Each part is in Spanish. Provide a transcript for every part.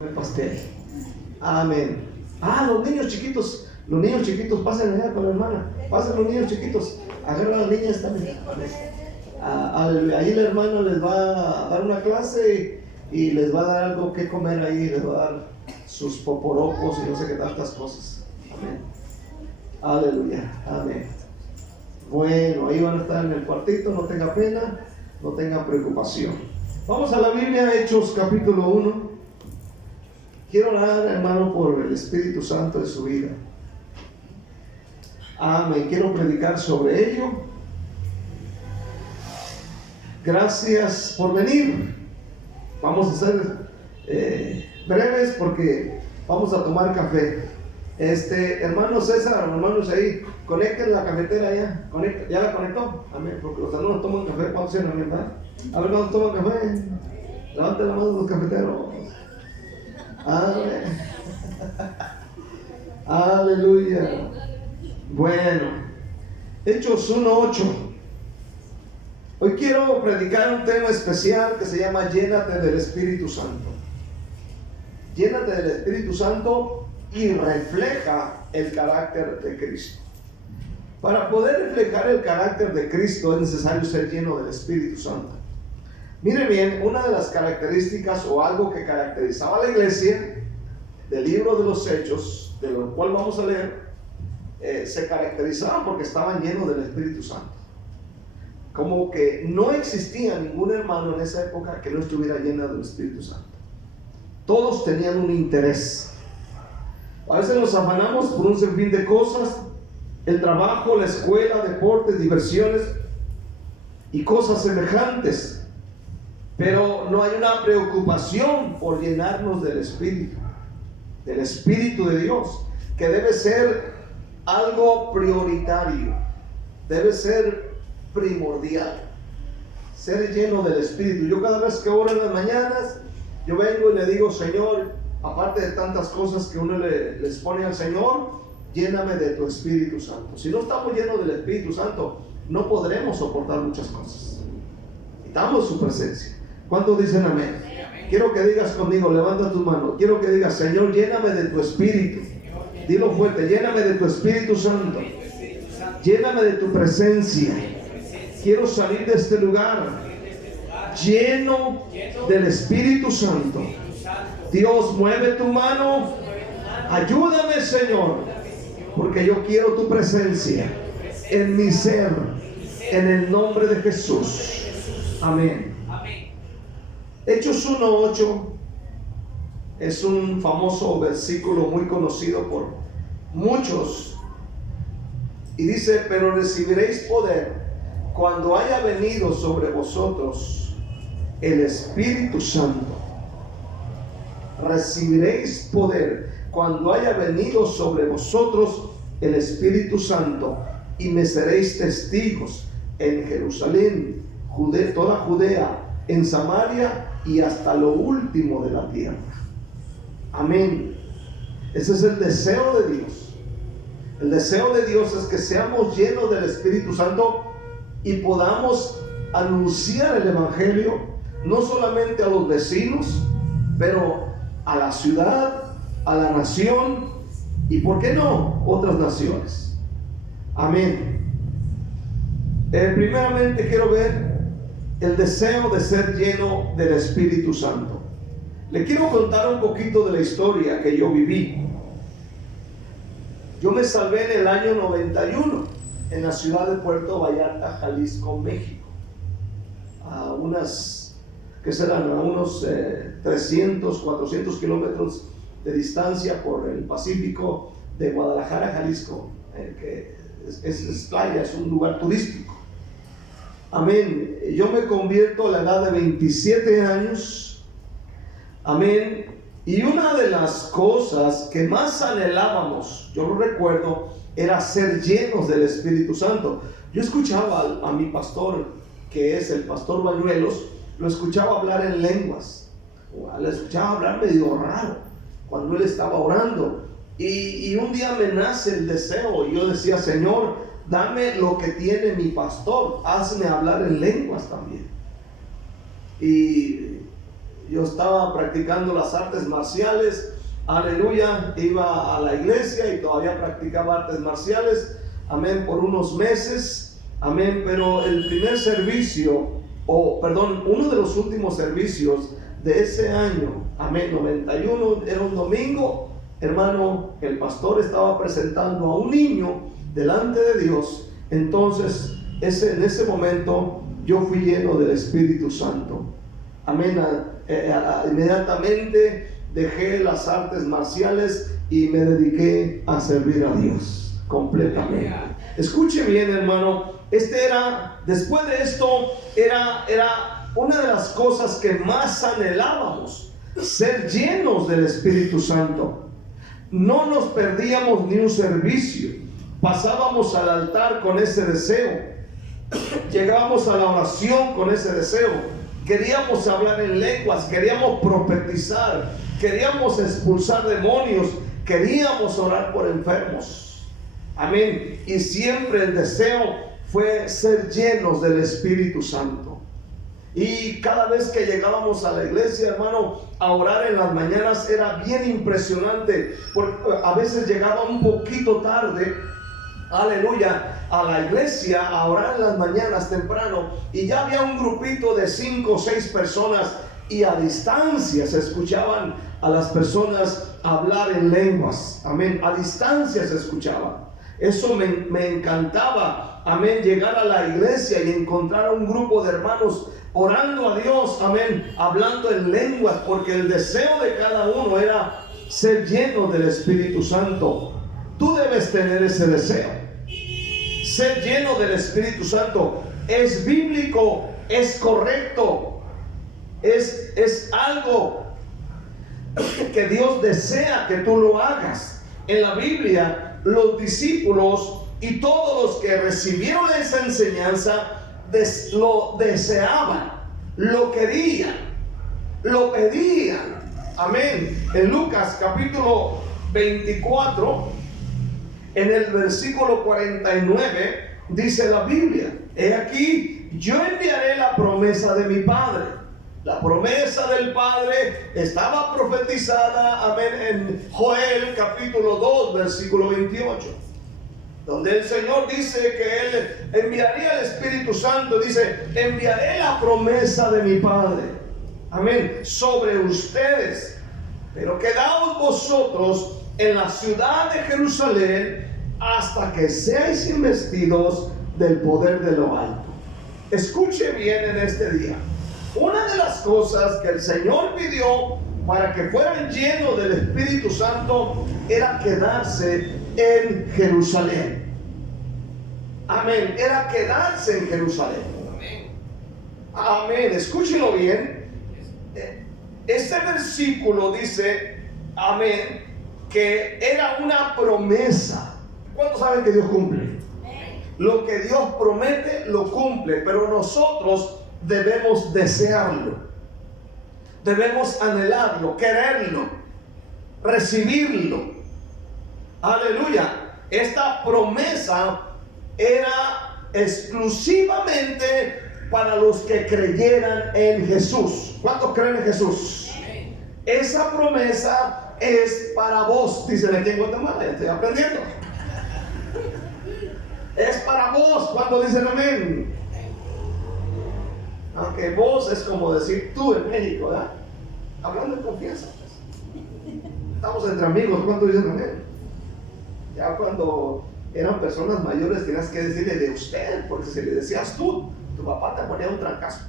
El pastel. Amén. Los niños chiquitos, pasen allá con la hermana. Pasen los niños chiquitos. Agarra a las niñas también. Ahí la hermana les va a dar una clase y les va a dar algo que comer ahí. Les va a dar sus poporopos y no sé qué tantas cosas. Amén. Aleluya. Amén. Bueno, ahí van a estar en el cuartito. No tenga pena, no tenga preocupación. Vamos a la Biblia, Hechos capítulo 1. Quiero orar, hermano, por el Espíritu Santo de su vida. Amén. Quiero predicar sobre ello. Gracias por venir. Vamos a ser breves porque vamos a tomar café. Hermano César, hermanos ahí, conecten la cafetera ya. ¿Ya la conectó? Amén. Porque los hermanos toman café. ¿Cuántos se ¿verdad? A ver, ¿cuántos toman café? Levanten la mano los cafeteros. Amén. Aleluya. Bueno, Hechos 1:8. Hoy quiero predicar un tema especial que se llama Llénate del Espíritu Santo. Llénate del Espíritu Santo y refleja el carácter de Cristo. Para poder reflejar el carácter de Cristo es necesario ser lleno del Espíritu Santo. Mire bien, una de las características o algo que caracterizaba a la iglesia del libro de los Hechos, de lo cual vamos a leer, se caracterizaban porque estaban llenos del Espíritu Santo. Como que no existía ningún hermano en esa época que no estuviera lleno del Espíritu Santo. Todos tenían un interés. A veces nos afanamos por un sinfín de cosas: el trabajo, la escuela, deportes, diversiones y cosas semejantes. Pero no hay una preocupación por llenarnos del Espíritu de Dios, que debe ser algo prioritario, debe ser primordial, ser lleno del Espíritu. Yo cada vez que oro en las mañanas, yo vengo y le digo: Señor, aparte de tantas cosas que uno les pone al Señor, lléname de tu Espíritu Santo. Si no estamos llenos del Espíritu Santo, no podremos soportar muchas cosas. Necesitamos su presencia. ¿Cuántos dicen amén? Amén? Quiero que digas conmigo, levanta tu mano. Quiero que digas: Señor, lléname de tu Espíritu. Dilo fuerte: lléname de tu Espíritu Santo. Lléname de tu presencia. Quiero salir de este lugar lleno del Espíritu Santo. Dios, mueve tu mano. Ayúdame, Señor, porque yo quiero tu presencia en mi ser, en el nombre de Jesús. Amén. Hechos 1:8 es un famoso versículo muy conocido por muchos. Y dice: pero recibiréis poder cuando haya venido sobre vosotros el Espíritu Santo. Recibiréis poder cuando haya venido sobre vosotros el Espíritu Santo, y me seréis testigos en Jerusalén, toda Judea, en Samaria y hasta lo último de la tierra. Amén. Ese es el deseo de Dios. El deseo de Dios es que seamos llenos del Espíritu Santo y podamos anunciar el Evangelio no solamente a los vecinos, pero a la ciudad, a la nación y, ¿por qué no?, otras naciones. Amén. Primeramente quiero ver el deseo de ser lleno del Espíritu Santo. Le quiero contar un poquito de la historia que yo viví. Yo me salvé en el año 91 en la ciudad de Puerto Vallarta, Jalisco, México. A unos 300, 400 kilómetros de distancia por el Pacífico de Guadalajara, Jalisco, que es playa, es un lugar turístico. Amén. Yo me convierto a la edad de 27 años. Amén. Y una de las cosas que más anhelábamos, yo lo recuerdo, era ser llenos del Espíritu Santo. Yo escuchaba a mi pastor, que es el pastor Bañuelos, lo escuchaba hablar en lenguas. Lo escuchaba hablar medio raro cuando él estaba orando. Y un día me nace el deseo, y yo decía: Señor, dame lo que tiene mi pastor, hazme hablar en lenguas también. Y Yo estaba practicando las artes marciales, aleluya, iba a la iglesia y todavía practicaba artes marciales, amén, por unos meses, amén, pero el primer servicio, uno de los últimos servicios de ese año, amén, 91, era un domingo, hermano, el pastor estaba presentando a un niño delante de Dios. Entonces, en ese momento, yo fui lleno del Espíritu Santo, amén. Inmediatamente dejé las artes marciales y me dediqué a servir a Dios completamente. Escuche bien, hermano, después de esto, era una de las cosas que más anhelábamos, ser llenos del Espíritu Santo. No nos perdíamos ni un servicio, pasábamos al altar con ese deseo, llegábamos a la oración con ese deseo. Queríamos hablar en lenguas, queríamos profetizar, queríamos expulsar demonios, queríamos orar por enfermos. Amén. Y siempre el deseo fue ser llenos del Espíritu Santo. Y cada vez que llegábamos a la iglesia, hermano, a orar en las mañanas era bien impresionante, porque a veces llegaba un poquito tarde, aleluya, a la iglesia a orar en las mañanas temprano, y ya había un grupito de 5 o 6 personas, y a distancia se escuchaban a las personas hablar en lenguas. Amén. A distancia se escuchaba. Eso me encantaba, amén, llegar a la iglesia y encontrar a un grupo de hermanos orando a Dios, amén, hablando en lenguas, porque el deseo de cada uno era ser lleno del Espíritu Santo. Tú debes tener ese deseo, ser lleno del Espíritu Santo. Es bíblico, es correcto, es algo que Dios desea que tú lo hagas. En la Biblia, los discípulos y todos los que recibieron esa enseñanza lo deseaban, lo querían, lo pedían. Amén. En Lucas capítulo 24, en el versículo 49, dice la Biblia: he aquí, yo enviaré la promesa de mi Padre. La promesa del Padre estaba profetizada, amén, en Joel capítulo 2, versículo 28, donde el Señor dice que Él enviaría el Espíritu Santo. Dice: enviaré la promesa de mi Padre, amén, sobre ustedes, pero quedaos vosotros en la ciudad de Jerusalén hasta que seáis investidos del poder de lo alto. Escuche bien en este día. Una de las cosas que el Señor pidió para que fueran llenos del Espíritu Santo era quedarse en Jerusalén. Amén. Era quedarse en Jerusalén. Amén. Escúchelo bien. Este versículo dice, amén, que era una promesa. ¿Cuántos saben que Dios cumple? Lo que Dios promete, lo cumple. Pero nosotros debemos desearlo, debemos anhelarlo, quererlo, recibirlo. Aleluya. Esta promesa era exclusivamente para los que creyeran en Jesús. ¿Cuántos creen en Jesús? Esa promesa es para vos. Dicen aquí en Guatemala, ya estoy aprendiendo. Es para vos. ¿Cuántos dicen amén? Aunque vos es como decir tú en México, ¿verdad? Hablando de confianza, pues. Estamos entre amigos. ¿Cuántos dicen amén? Ya cuando eran personas mayores tenías que decirle de usted, porque si le decías tú, tu papá te ponía un trancazo.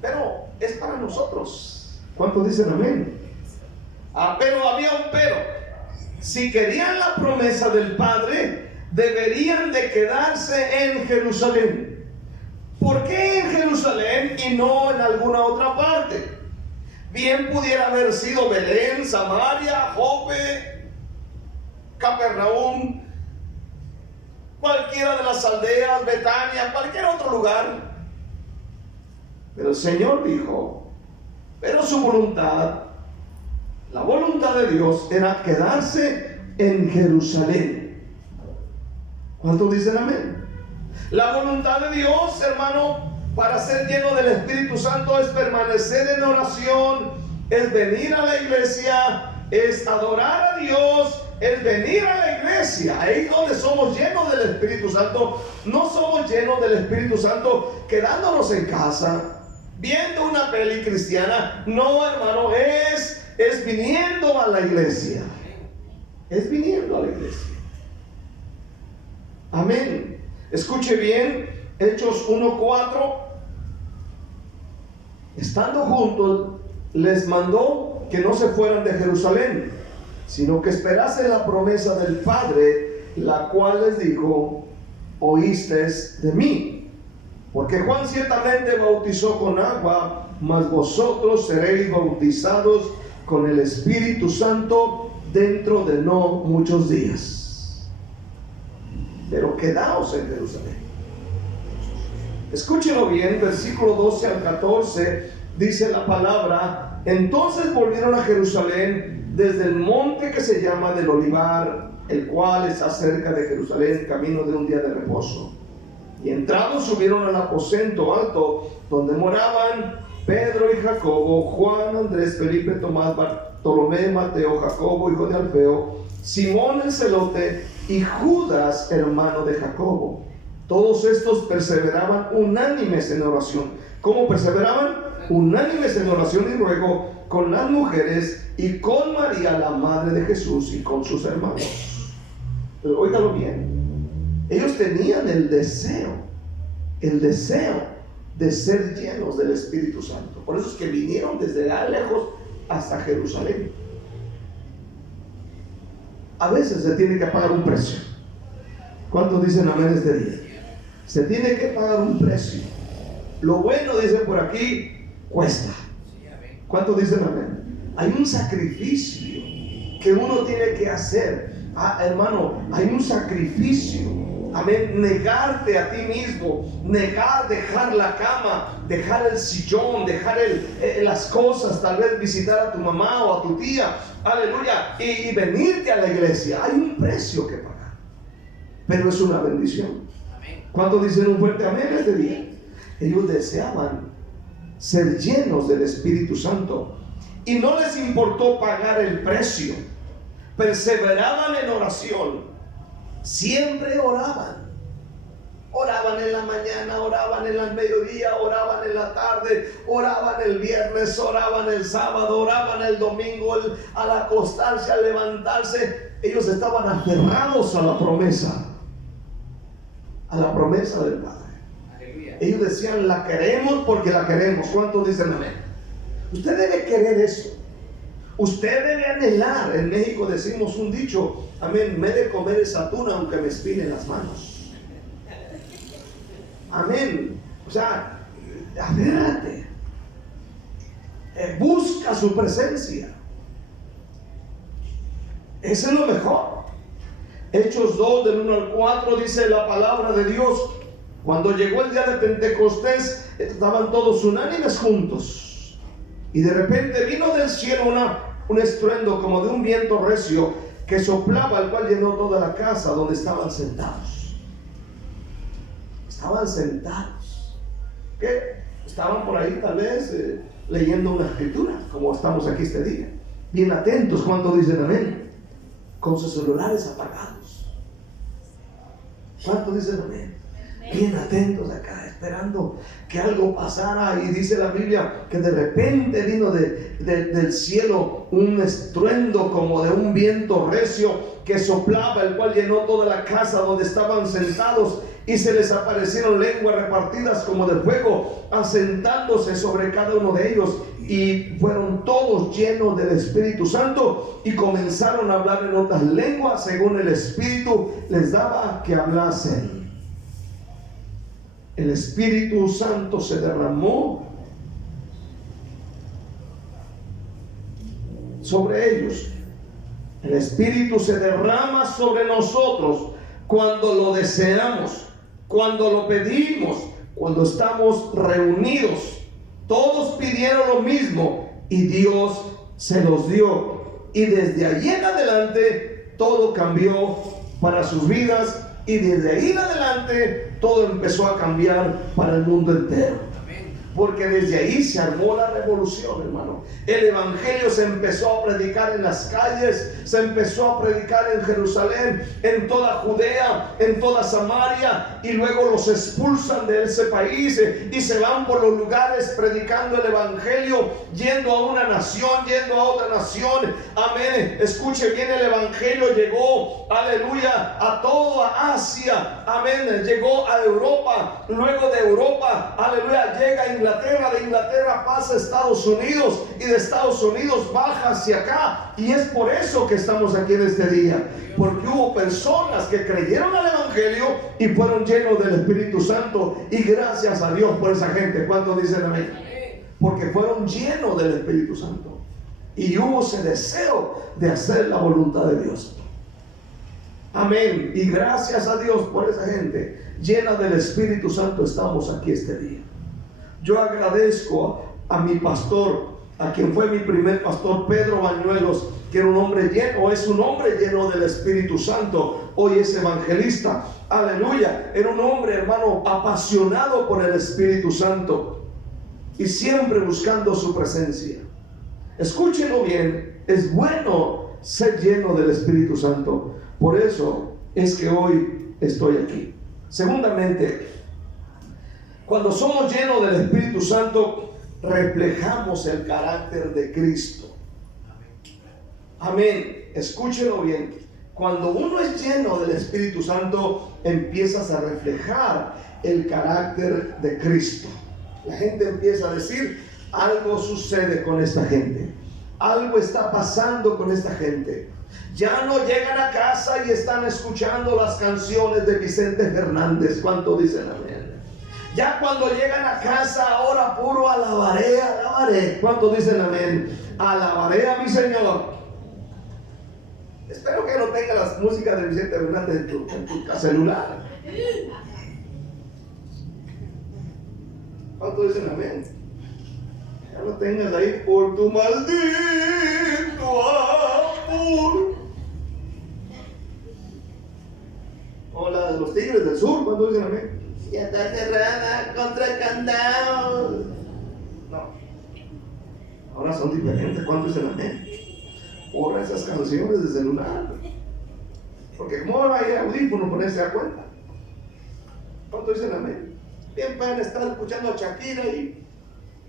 Pero es para nosotros. ¿Cuántos dicen amén? Pero había un pero. Si querían la promesa del Padre, deberían de quedarse en Jerusalén. ¿Por qué en Jerusalén y no en alguna otra parte? Bien pudiera haber sido Belén, Samaria, Jope, Capernaum, cualquiera de las aldeas, Betania, cualquier otro lugar. Pero el Señor dijo, pero su voluntad, la voluntad de Dios era quedarse en Jerusalén. ¿Cuántos dicen amén? La voluntad de Dios, hermano, Para ser lleno del Espíritu Santo es permanecer en oración, es venir a la iglesia, es adorar a Dios, es venir a la iglesia. Ahí es donde somos llenos del Espíritu Santo. No somos llenos del Espíritu Santo quedándonos en casa, viendo una peli cristiana. No, hermano, es viniendo a la iglesia. Es viniendo a la iglesia. Amén. Escuche bien, Hechos 1:4. Estando juntos, les mandó que no se fueran de Jerusalén, sino que esperasen la promesa del Padre, la cual les dijo: oísteis de mí. Porque Juan ciertamente bautizó con agua, mas vosotros seréis bautizados con el Espíritu Santo dentro de no muchos días. Pero quedaos en Jerusalén. Escúchenlo bien, versículo 12 al 14, dice la palabra: entonces volvieron a Jerusalén desde el monte que se llama del Olivar, el cual está cerca de Jerusalén, camino de un día de reposo. Y entrados subieron al aposento alto, donde moraban Pedro y Jacobo, Juan, Andrés, Felipe, Tomás, Bartolomé, Mateo, Jacobo, hijo de Alfeo, Simón el celote y Judas, hermano de Jacobo. Todos estos perseveraban unánimes en oración. ¿Cómo perseveraban? Unánimes en oración y ruego con las mujeres y con María, la madre de Jesús, y con sus hermanos. Pero óigalo bien. Ellos tenían el deseo de ser llenos del Espíritu Santo. Por eso es que vinieron desde lejos hasta Jerusalén. A veces se tiene que pagar un precio. ¿Cuántos dicen amén este día? Se tiene que pagar un precio. Lo bueno, dice por aquí, cuesta. ¿Cuántos dicen amén? Hay un sacrificio que uno tiene que hacer. Hermano, hay un sacrificio. Amén. Negarte a ti mismo, dejar la cama, dejar el sillón, dejar las cosas, tal vez visitar a tu mamá o a tu tía, aleluya, y venirte a la iglesia. Hay un precio que pagar, pero es una bendición. ¿Cuántos dicen un fuerte amén este día? Ellos deseaban ser llenos del Espíritu Santo y no les importó pagar el precio. Perseveraban en oración. Siempre oraban. Oraban en la mañana, oraban en el mediodía, oraban en la tarde, oraban el viernes, oraban el sábado, oraban el domingo, al acostarse, al levantarse. Ellos estaban aferrados a la promesa del Padre. Aleluya. Ellos decían: la queremos porque la queremos. ¿Cuántos dicen amén? Usted debe querer eso. Usted debe anhelar. En México decimos un dicho: amén, me he de comer esa tuna aunque me espinen las manos. Amén. O sea, aférrate. Busca su presencia. Eso es lo mejor. Hechos 2 del 1 al 4 dice la palabra de Dios: cuando llegó el día de Pentecostés, estaban todos unánimes juntos, y de repente vino del cielo un estruendo como de un viento recio que soplaba, el cual llenó toda la casa donde estaban sentados. Estaban sentados. ¿Qué? Estaban por ahí tal vez leyendo una escritura, como estamos aquí este día. Bien atentos. ¿Cuántos dicen amén? Con sus celulares apagados. ¿Cuántos dicen amén? Bien atentos acá, esperando que algo pasara. Y dice la Biblia que de repente vino del cielo un estruendo como de un viento recio que soplaba, el cual llenó toda la casa donde estaban sentados, y se les aparecieron lenguas repartidas como de fuego, asentándose sobre cada uno de ellos, y fueron todos llenos del Espíritu Santo y comenzaron a hablar en otras lenguas según el Espíritu les daba que hablasen. El Espíritu Santo se derramó sobre ellos. El Espíritu se derrama sobre nosotros cuando lo deseamos, cuando lo pedimos, cuando estamos reunidos. Todos pidieron lo mismo y Dios se los dio. Y desde allí en adelante todo cambió para sus vidas. Y desde ahí en adelante todo empezó a cambiar para el mundo entero. Porque desde ahí se armó la revolución, hermano. El evangelio se empezó a predicar en las calles, se empezó a predicar en Jerusalén, en toda Judea, en toda Samaria, y luego los expulsan de ese país y se van por los lugares predicando el evangelio, yendo a una nación, yendo a otra nación. Amén. Escuche bien, el evangelio llegó, aleluya, a toda Asia. Amén. Llegó a Europa, luego de Europa, aleluya, llega a Inglaterra, de Inglaterra pasa a Estados Unidos y de Estados Unidos baja hacia acá. Y es por eso que estamos aquí en este día, porque hubo personas que creyeron al evangelio y fueron llenos del Espíritu Santo, y gracias a Dios por esa gente. ¿Cuántos dicen amén? Porque fueron llenos del Espíritu Santo y hubo ese deseo de hacer la voluntad de Dios. Amén. Y gracias a Dios por esa gente llena del Espíritu Santo estamos aquí este día. Yo agradezco a mi pastor, a quien fue mi primer pastor, Pedro Bañuelos, que era un hombre lleno, es un hombre lleno del Espíritu Santo. Hoy es evangelista, aleluya. Era un hombre, hermano, apasionado por el Espíritu Santo y siempre buscando su presencia. Escúchenlo bien, es bueno ser lleno del Espíritu Santo. Por eso es que hoy estoy aquí. Segundamente, cuando somos llenos del Espíritu Santo, reflejamos el carácter de Cristo. Amén. Escúchelo bien. Cuando uno es lleno del Espíritu Santo, empiezas a reflejar el carácter de Cristo. La gente empieza a decir, algo sucede con esta gente. Algo está pasando con esta gente. Ya no llegan a casa y están escuchando las canciones de Vicente Fernández. ¿Cuánto dicen amén? Ya cuando llegan a casa, ahora puro alabaré, alabaré. ¿Cuántos dicen amén? Alabaré a mi Señor. Espero que no tenga las músicas de Vicente Fernández en tu celular. ¿Cuántos dicen amén? Ya lo tengas ahí por tu maldito amor. O la de los Tigres del Sur. ¿Cuántos dicen amén? Ya está cerrada contra candado. No. Ahora son diferentes. ¿Cuántos dicen amén? Borra esas canciones de celular. Porque como va a ir audífono, por eso se da cuenta. ¿Cuántos dicen amén? Bien pueden estar escuchando a Shakira y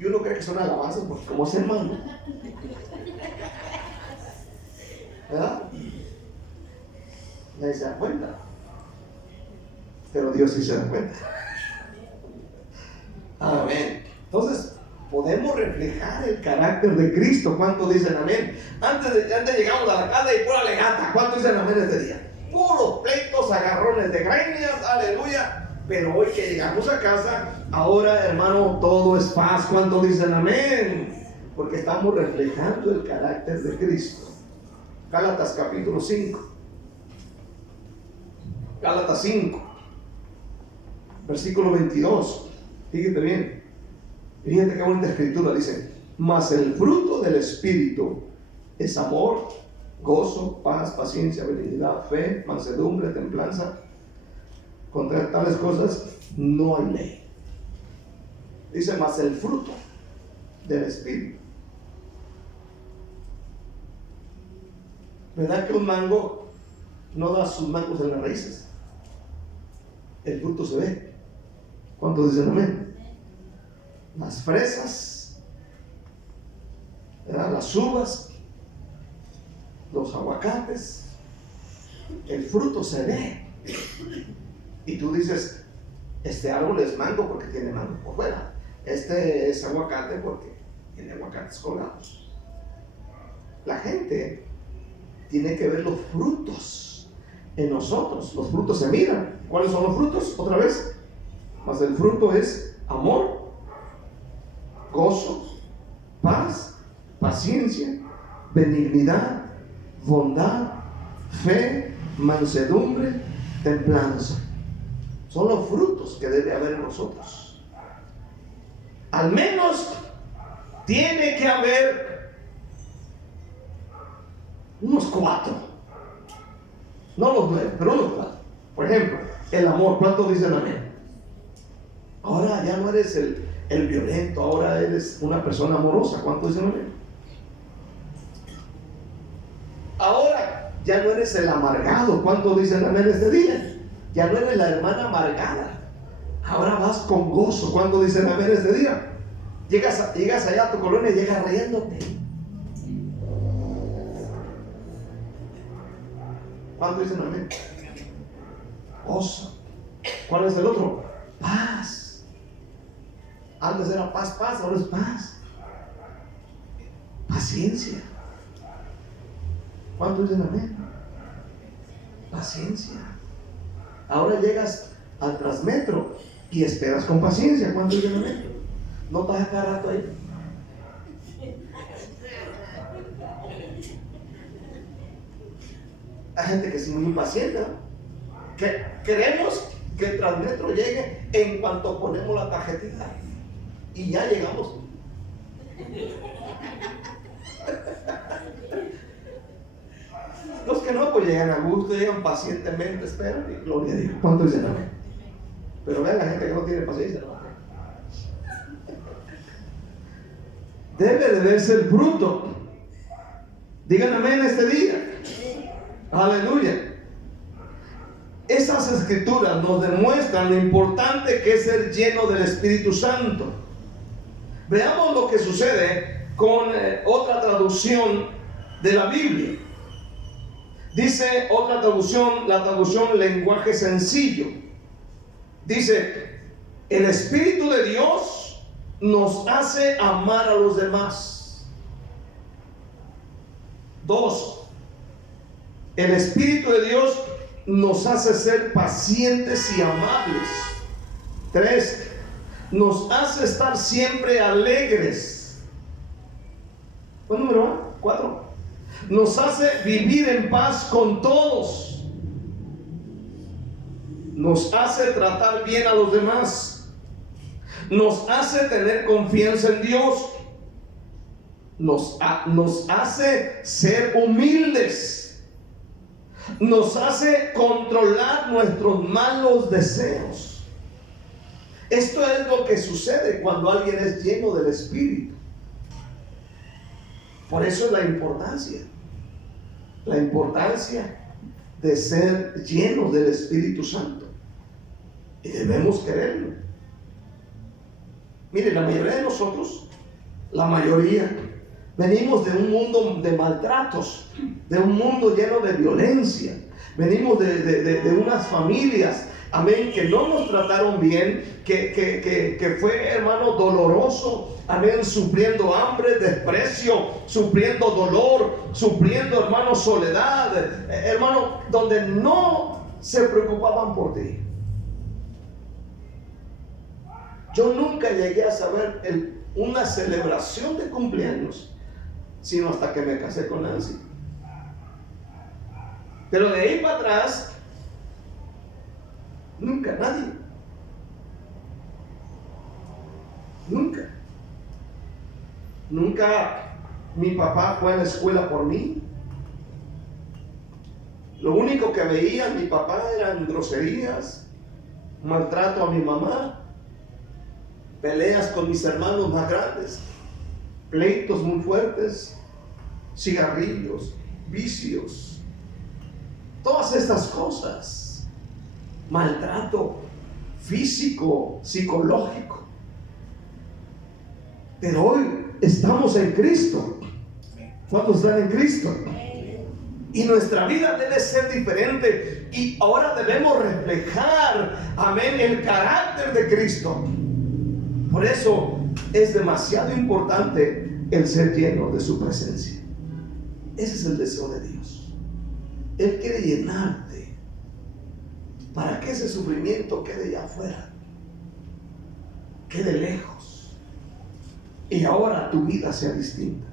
uno cree que son alabanzas porque como es hermano. ¿Verdad? Nadie se da cuenta. Pero Dios sí se da cuenta. Amén. Entonces, podemos reflejar el carácter de Cristo. ¿Cuántos dicen amén? Antes llegamos a la casa y pura legata. ¿Cuántos dicen amén este día? Puros pleitos, agarrones de greñas, aleluya. Pero hoy que llegamos a casa, ahora, hermano, todo es paz. ¿Cuántos dicen amén? Porque estamos reflejando el carácter de Cristo. Gálatas capítulo 5. Gálatas 5. Versículo 22. Fíjate bien. Fíjate qué bonita escritura. Dice: mas el fruto del Espíritu es amor, gozo, paz, paciencia, benignidad, fe, mansedumbre, templanza. Contra tales cosas no hay ley. Dice: mas el fruto del Espíritu. ¿Verdad que un mango no da sus mangos en las raíces? El fruto se ve. ¿Cuántos dicen amén? Las fresas, ¿verdad? Las uvas, los aguacates, el fruto se ve. Y tú dices, este árbol es mango porque tiene mango por fuera, este es aguacate porque tiene aguacates colgados. La gente tiene que ver los frutos en nosotros. Los frutos se miran. ¿Cuáles son los frutos? Otra vez, mas el fruto es amor, gozo, paz, paciencia, benignidad, bondad, fe, mansedumbre, templanza. Son los frutos que debe haber en nosotros. Al menos tiene que haber unos 4. No los 9, pero unos 4. Por ejemplo, el amor. ¿Cuántos dicen amén? Ahora ya no eres el violento, ahora eres una persona amorosa. ¿Cuánto dicen amén? Ahora ya no eres el amargado. ¿Cuánto dicen amén este día? Ya no eres la hermana amargada. Ahora vas con gozo. ¿Cuánto dicen amén este día? Llegas allá a tu colonia y llegas riéndote. ¿Cuánto dicen amén? Gozo. ¿Cuál es el otro? Paz. Antes era paz, ahora es paz. Paciencia. ¿Cuánto dicen amén? Paciencia. Ahora llegas al Transmetro y esperas con paciencia. ¿Cuánto dicen amén? No estás cada rato ahí. Hay gente que es muy impaciente, ¿no? Que queremos que el Transmetro llegue en cuanto ponemos la tarjetita y ya llegamos. Los que no, pues llegan a gusto, llegan pacientemente, esperan y gloria a Dios. ¿Cuánto dicen amén? Pero vean la gente que no tiene paciencia, ¿no? Debe de verse el fruto. Digan amén este día. Aleluya. Esas escrituras nos demuestran lo importante que es ser lleno del Espíritu Santo. Veamos lo que sucede con otra traducción de la Biblia. Dice otra traducción, la traducción lenguaje sencillo. Dice, el Espíritu de Dios nos hace amar a los demás. 2, el Espíritu de Dios nos hace ser pacientes y amables. 3, nos hace estar siempre alegres. ¿Cuál número va? 4. Nos hace vivir en paz con todos. Nos hace tratar bien a los demás. Nos hace tener confianza en Dios. Nos hace ser humildes. Nos hace controlar nuestros malos deseos. Esto es lo que sucede cuando alguien es lleno del Espíritu. Por eso es la importancia de ser llenos del Espíritu Santo. Y debemos quererlo. Mire, la mayoría de nosotros, venimos de un mundo de maltratos, de un mundo lleno de violencia. Venimos de unas familias, amén, que no nos trataron bien, que fue, hermano, doloroso, amén, sufriendo hambre, desprecio, sufriendo dolor, sufriendo, hermano, soledad, hermano, donde no se preocupaban por ti. Yo nunca llegué a saber una celebración de cumpleaños, sino hasta que me casé con Nancy. Pero de ahí para atrás, nunca, nadie. Nunca mi papá fue a la escuela por mí. Lo único que veía mi papá eran groserías, maltrato a mi mamá, peleas con mis hermanos más grandes, pleitos muy fuertes, cigarrillos, vicios, todas estas cosas, maltrato físico, psicológico. Pero hoy estamos en Cristo. ¿Cuántos están en Cristo? Y nuestra vida debe ser diferente. Y ahora debemos reflejar, amén, el carácter de Cristo. Por eso es demasiado importante el ser lleno de su presencia. Ese es el deseo de Dios. Él quiere llenarte para que ese sufrimiento quede allá afuera, quede lejos, y ahora tu vida sea distinta.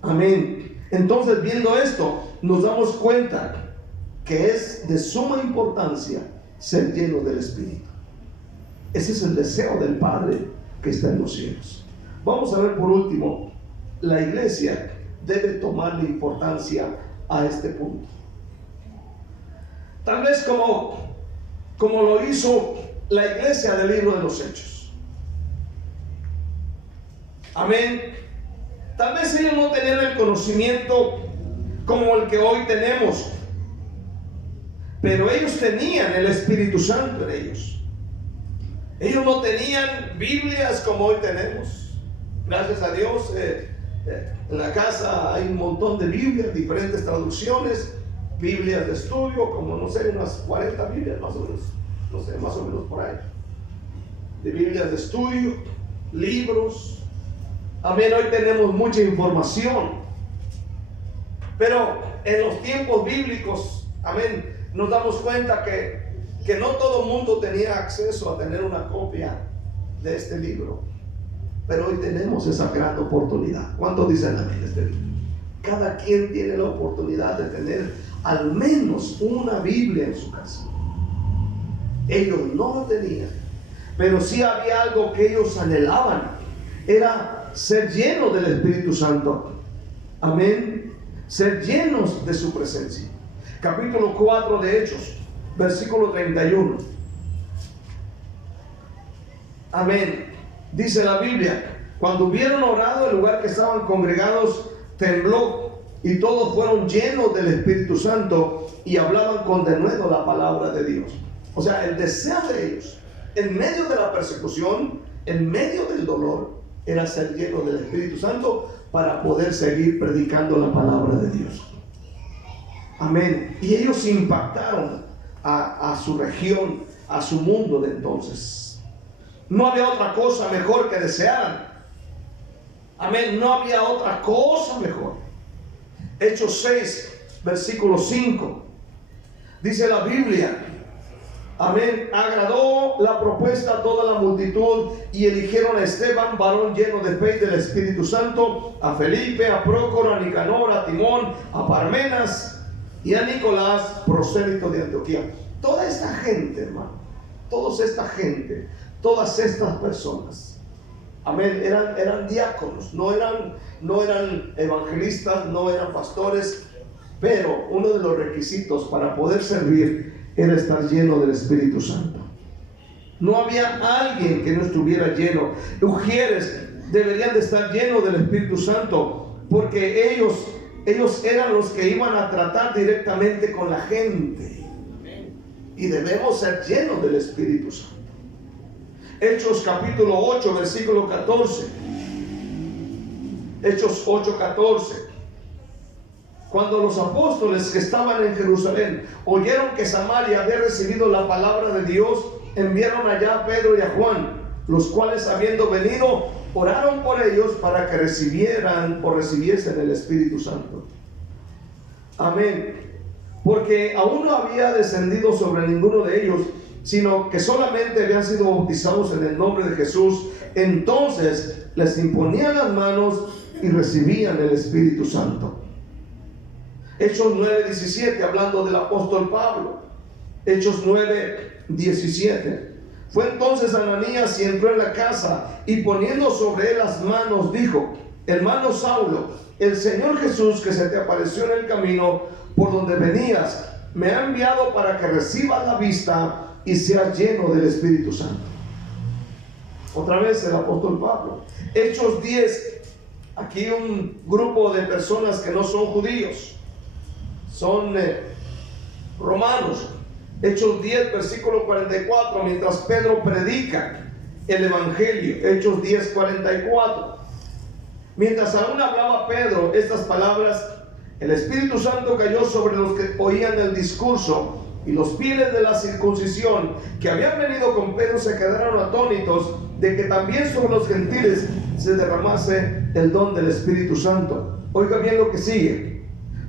Amén. Entonces, viendo esto, nos damos cuenta que es de suma importancia ser lleno del Espíritu. Ese es el deseo del Padre que está en los cielos. Vamos a ver por último, la iglesia debe tomarle importancia a este punto. Tal vez como lo hizo la iglesia del libro de los Hechos. Amén. Tal vez ellos no tenían el conocimiento como el que hoy tenemos, pero ellos tenían el Espíritu Santo en ellos. Ellos no tenían Biblias como hoy tenemos. Gracias a Dios, en la casa hay un montón de Biblias, diferentes traducciones, Biblias de estudio, como no sé, unas 40 Biblias más o menos, no sé, más o menos por ahí, de Biblias de estudio, libros. Amén, hoy tenemos mucha información, pero en los tiempos bíblicos, amén, nos damos cuenta que no todo el mundo tenía acceso a tener una copia de este libro, pero hoy tenemos esa gran oportunidad. ¿Cuántos dicen amén este libro? Cada quien tiene la oportunidad de tener al menos una Biblia en su casa. Ellos no lo tenían, pero sí había algo que ellos anhelaban, era ser llenos del Espíritu Santo. Amén. Ser llenos de su presencia. Capítulo 4 de Hechos, versículo 31. Amén. Dice la Biblia: cuando hubieron orado, el lugar que estaban congregados tembló, y todos fueron llenos del Espíritu Santo y hablaban con denuedo la palabra de Dios. O sea, el deseo de ellos, en medio de la persecución, en medio del dolor, era ser llenos del Espíritu Santo para poder seguir predicando la palabra de Dios. Amén. Y ellos impactaron a su región, a su mundo de entonces. No había otra cosa mejor que desearan. Amén. No había otra cosa mejor. Hechos 6, versículo 5. Dice la Biblia: amén, agradó la propuesta a toda la multitud y eligieron a Esteban, varón lleno de fe y del Espíritu Santo, a Felipe, a Prócoro, a Nicanor, a Timón, a Parmenas y a Nicolás, prosélito de Antioquía. Toda esta gente, hermano, toda esta gente, todas estas personas, amén, eran diáconos, no eran evangelistas, no eran pastores, pero uno de los requisitos para poder servir era estar lleno del Espíritu Santo. No había alguien que no estuviera lleno. Ujieres deberían de estar llenos del Espíritu Santo, porque ellos eran los que iban a tratar directamente con la gente, y debemos ser llenos del Espíritu Santo. Hechos capítulo 8, versículo 14. Hechos 8, 14. Cuando los apóstoles que estaban en Jerusalén oyeron que Samaria había recibido la palabra de Dios, enviaron allá a Pedro y a Juan, los cuales, habiendo venido, oraron por ellos para que recibiesen el Espíritu Santo. Amén. Porque aún no había descendido sobre ninguno de ellos, sino que solamente habían sido bautizados en el nombre de Jesús. Entonces les imponían las manos y recibían el Espíritu Santo. Hechos 9:17, hablando del apóstol Pablo. Hechos 9:17. Fue entonces Ananías y entró en la casa, y poniendo sobre él las manos, dijo: hermano Saulo, el Señor Jesús, que se te apareció en el camino por donde venías, me ha enviado para que recibas la vista y seas lleno del Espíritu Santo. Otra vez el apóstol Pablo. Hechos 10. Aquí un grupo de personas que no son judíos, son romanos. Hechos 10, versículo 44, mientras Pedro predica el Evangelio. Hechos 10, 44. Mientras aún hablaba Pedro estas palabras, el Espíritu Santo cayó sobre los que oían el discurso, y los fieles de la circuncisión que habían venido con Pedro se quedaron atónitos de que también sobre los gentiles se derramase el don del Espíritu Santo. Oiga bien lo que sigue: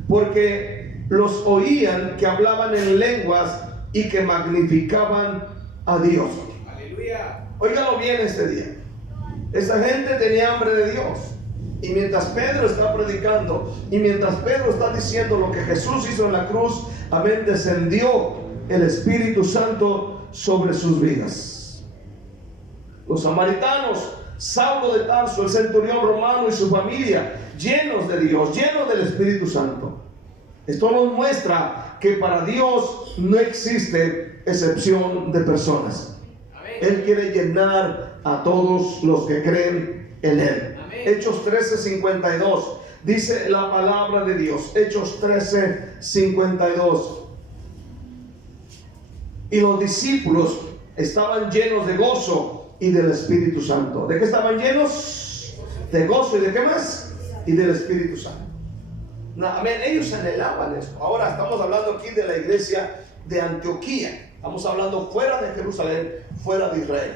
porque los oían que hablaban en lenguas y que magnificaban a Dios. Aleluya. Óigalo bien este día. Esta gente tenía hambre de Dios. Y mientras Pedro está predicando, y mientras Pedro está diciendo lo que Jesús hizo en la cruz, amén, descendió el Espíritu Santo sobre sus vidas. Los samaritanos, Saulo de Tarso, el centurión romano y su familia, llenos de Dios, llenos del Espíritu Santo. Esto nos muestra que para Dios no existe excepción de personas. Él quiere llenar a todos los que creen en Él. Hechos 13:52 dice la palabra de Dios. Hechos 13:52. Y los discípulos estaban llenos de gozo y del Espíritu Santo. ¿De qué estaban llenos? De gozo. ¿Y de qué más? Y del Espíritu Santo. No, amén. Ellos anhelaban esto. Ahora estamos hablando aquí de la iglesia de Antioquía. Estamos hablando fuera de Jerusalén, fuera de Israel,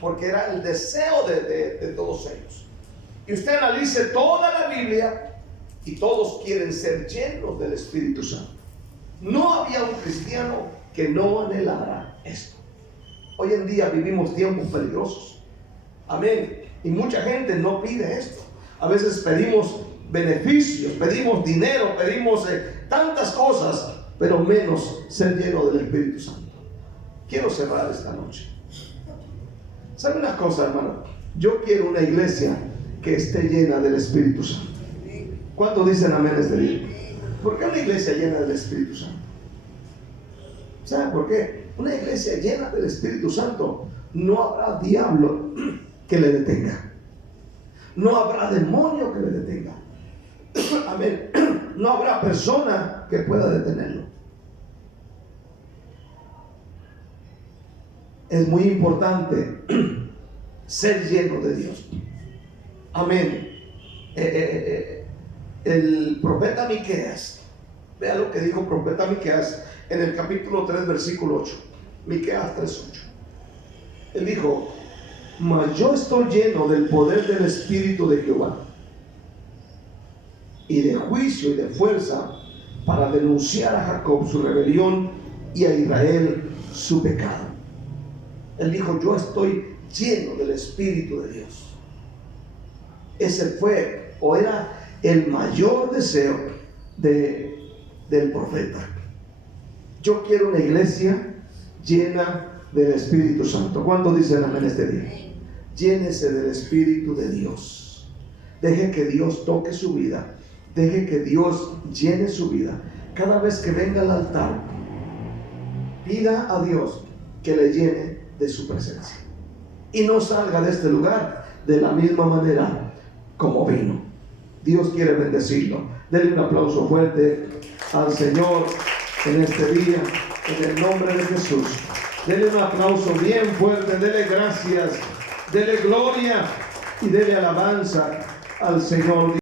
porque era el deseo de todos ellos. Y usted analice toda la Biblia y todos quieren ser llenos del Espíritu Santo. No había un cristiano que no anhelara esto. Hoy en día vivimos tiempos peligrosos. Amén. Y mucha gente no pide esto. A veces pedimos beneficios, pedimos dinero, pedimos tantas cosas, pero menos ser lleno del Espíritu Santo. Quiero cerrar esta noche. ¿Sabe una cosa, hermano? Yo quiero una iglesia que esté llena del Espíritu Santo. ¿Cuántos dicen amén este día? ¿Por qué una iglesia llena del Espíritu Santo? ¿Sabe por qué? Una iglesia llena del Espíritu Santo, no habrá diablo que le detenga. No habrá demonio que le detenga. Amén. No habrá persona que pueda detenerlo. Es muy importante ser lleno de Dios. Amén. El profeta Miqueas, vea lo que dijo el profeta Miqueas en el capítulo 3, versículo 8. Miqueas 3:8. Él dijo: mas yo estoy lleno del poder del Espíritu de Jehová, y de juicio y de fuerza, para denunciar a Jacob su rebelión y a Israel su pecado. Él dijo: yo estoy lleno del Espíritu de Dios. Ese fue, o era, el mayor deseo del profeta. Yo quiero una iglesia llena del Espíritu Santo. ¿Cuántos dicen amén este día? Llénese del Espíritu de Dios. Deje que Dios toque su vida. Deje que Dios llene su vida. Cada vez que venga al altar, pida a Dios que le llene de su presencia. Y no salga de este lugar de la misma manera como vino. Dios quiere bendecirlo. Denle un aplauso fuerte al Señor en este día, en el nombre de Jesús. Denle un aplauso bien fuerte. Dele gracias, dele gloria y dele alabanza al Señor.